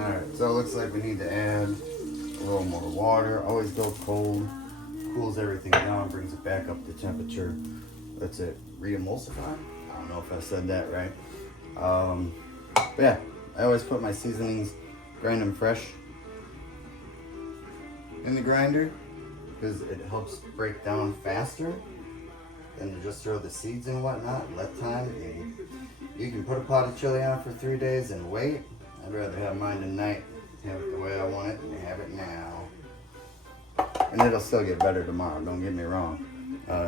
Alright, so it looks like we need to add a little more water. Always go cold. Cools everything down, brings it back up to temperature. Lets it re-emulsify. I don't know if I said that right. But yeah, I always put my seasonings, grind them fresh in the grinder because it helps break down faster than to just throw the seeds and whatnot and let time. And you can put a pot of chili on for 3 days and wait. I'd rather have mine tonight, have it the way I want it, and have it now. And it'll still get better tomorrow, don't get me wrong.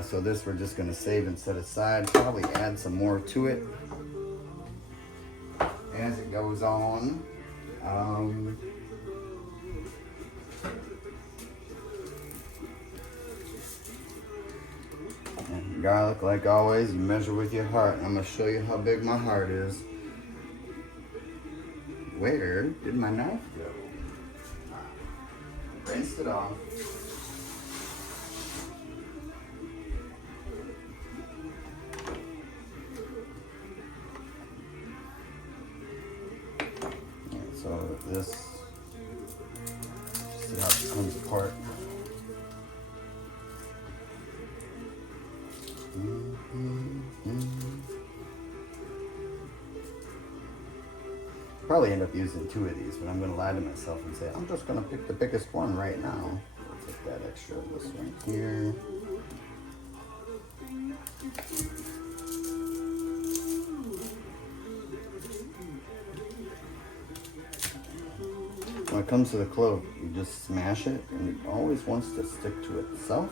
So this we're just gonna save and set aside, probably add some more to it as it goes on. And garlic, like always, you measure with your heart. I'm gonna show you how big my heart is. Where did my knife go? Rinsed it off. So this, see how it comes apart. Probably end up using 2 of these, but I'm gonna lie to myself and say I'm just gonna pick the biggest one right now. I'll take that extra of this one here. When it comes to the clove, you just smash it, and it always wants to stick to itself.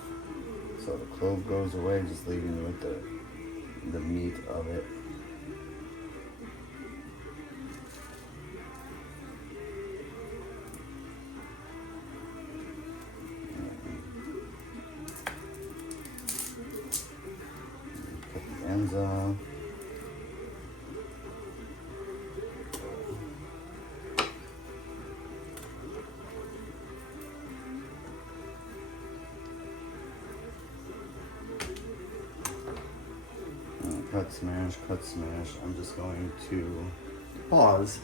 So the clove goes away, just leaving you with the meat of it. Cut the ends off. Cut, smash, cut, smash. I'm just going to pause